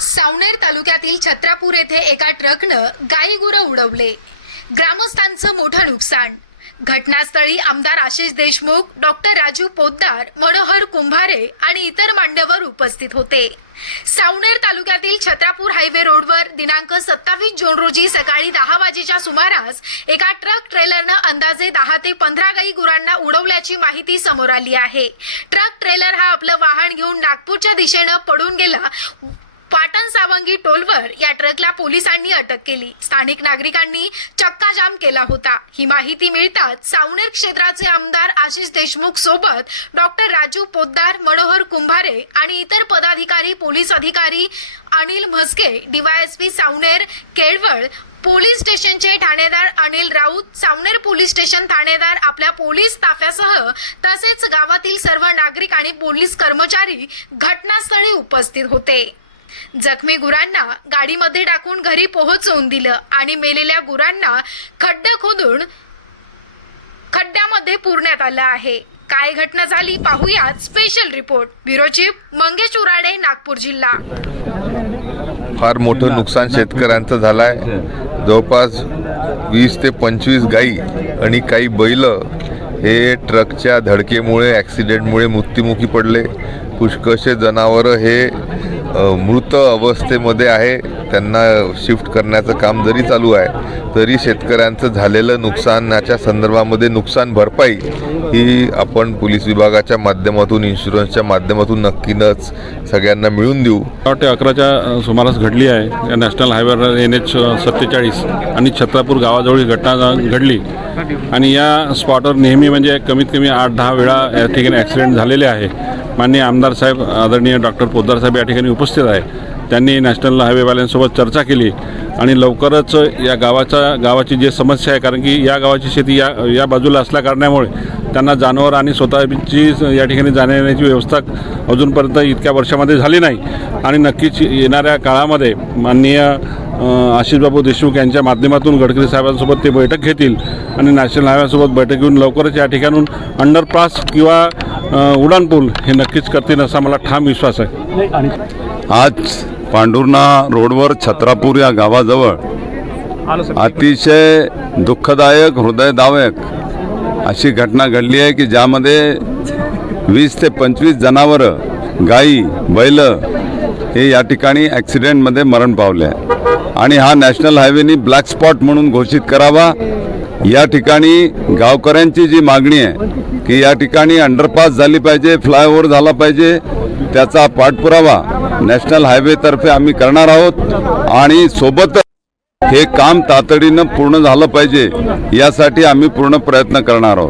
सावनेर तालुक्यातील छत्रापूर येथे एका ट्रकनं गाई गुरं उडवले. ग्रामस्थांचं मोठं नुकसान. घटनास्थळी आमदार आशिष देशमुख डॉक्टर राजू पोद्दार मनोहर कुंभारे आणि इतर मान्यवर उपस्थित होते. सावनेर तालुक्यातील छत्रापूर हायवे रोडवर दिनांक सत्तावीस जून रोजी सकाळी दहा वाजेच्या सुमारास एका ट्रक ट्रेलरनं अंदाजे दहा ते पंधरा गाई गुरांना उडवल्याची माहिती समोर आली आहे. ट्रक ट्रेलर हा आपलं वाहन घेऊन नागपूरच्या दिशेनं पडून गेला. पाटण सावंगी टोलवर या ट्रकला पोलिसांनी अटक केली. स्थानिक नागरिकांनी चक्का जाम केला होता. ही माहिती मिळताच सावनेर क्षेत्राचे आमदार आशिष देशमुख सोबत डॉक्टर राजू पोद्दार मनोहर कुंभारे आणि इतर पदाधिकारी पोलीस अधिकारी अनिल म्हस्के डीवायएसपी सावनेर केळवळ पोलीस स्टेशनचे ठाणेदार अनिल राऊत सावनेर पोलीस स्टेशन ठाणेदार आपल्या पोलीस ताफ्यासह तसेच गावातील सर्व नागरिक आणि पोलीस कर्मचारी घटनास्थळी उपस्थित होते. जखमी गुरांना गाडीमध्ये टाकून घरी पोहोचवून दिलं आणि मेलेल्या गुरांना खड्डे खोदून खड्ड्यामध्ये पुरण्यात आलं आहे. काय घटना झाली पाहूयात special report bureau chief Mangesh Urade Nagpur जिल्हा. फार मोठं नुकसान शेतकऱ्यांचं झालं आहे जवळपास वीस ते पंचवीस गाई आणि काही बैल हे ट्रकच्या धडकेमुळे ॲक्सिडेंटमुळे मृत्युमुखी पडले. पुष्कळसे जनावरं हे मृत अवस्थेमध्ये आहे. त्यांना शिफ्ट करण्याचं काम जरी चालू आहे तरी शेतकऱ्यांचं झालेलं नुकसानाच्या संदर्भामध्ये नुकसान भरपाई ही आपण पोलीस विभागाच्या माध्यमातून इन्शुरन्सच्या माध्यमातून नक्कीनच सगळ्यांना मिळून देऊ. वाटते अकराच्या सुमारास घडली आहे. या नॅशनल हायवेवर एन एच सत्तेचाळीस आणि छत्रापूर गावाजवळ ही घटना घडली. आणि या स्पॉटवर नेहमी म्हणजे कमीत कमी आठ दहा वेळा या ठिकाणी ॲक्सिडेंट झालेले आहे. माननीय आमदार साहेब आदरणीय डॉक्टर पोद्दार साहेब या ठिकाणी उपस्थित आहे त्यांनी नॅशनल हायवेवाल्यांसोबत चर्चा केली आणि लवकरच या गावाच्या गावाची जी समस्या आहे कारण की या गावाची शेती या या बाजूला असल्या कारणामुळे त्यांना जानवर आणि स्वतःची या ठिकाणी जाण्यायेण्याची व्यवस्था अजूनपर्यंत इतक्या वर्षामध्ये झाली नाही. आणि नक्कीच येणाऱ्या काळामध्ये माननीय आशिषबाबू देशमुख यांच्या माध्यमातून गडकरी साहेबांसोबत ते बैठक घेतील आणि नॅशनल हायवेसोबत बैठक घेऊन लवकरच या ठिकाणून अंडरपास किंवा उड्डाणपूल हे नक्कीच करतील असा मला ठाम विश्वास आहे. आज पांढुर्णा रोडवर छत्रापूर या गावाजवळ अतिशय दुःखदायक हृदयदायक अशी घटना घडली आहे की ज्यामध्ये वीस ते पंचवीस जनावरं गाई बैल हे या ठिकाणी ॲक्सिडेंटमध्ये मरण पावले. आहे आणि हा नॅशनल हायवेनी ब्लॅक स्पॉट म्हणून घोषित करावा. या ठिकाणी गावकऱ्यांची जी मागणी आहे की या ठिकाणी अंडरपास झाली पाहिजे फ्लायओव्हर झाला पाहिजे त्याचा पाठपुरावा नॅशनल हायवेतर्फे आम्ही करणार आहोत. आणि सोबत हे काम तातडीनं पूर्ण झालं पाहिजे यासाठी आम्ही पूर्ण प्रयत्न करणार आहोत.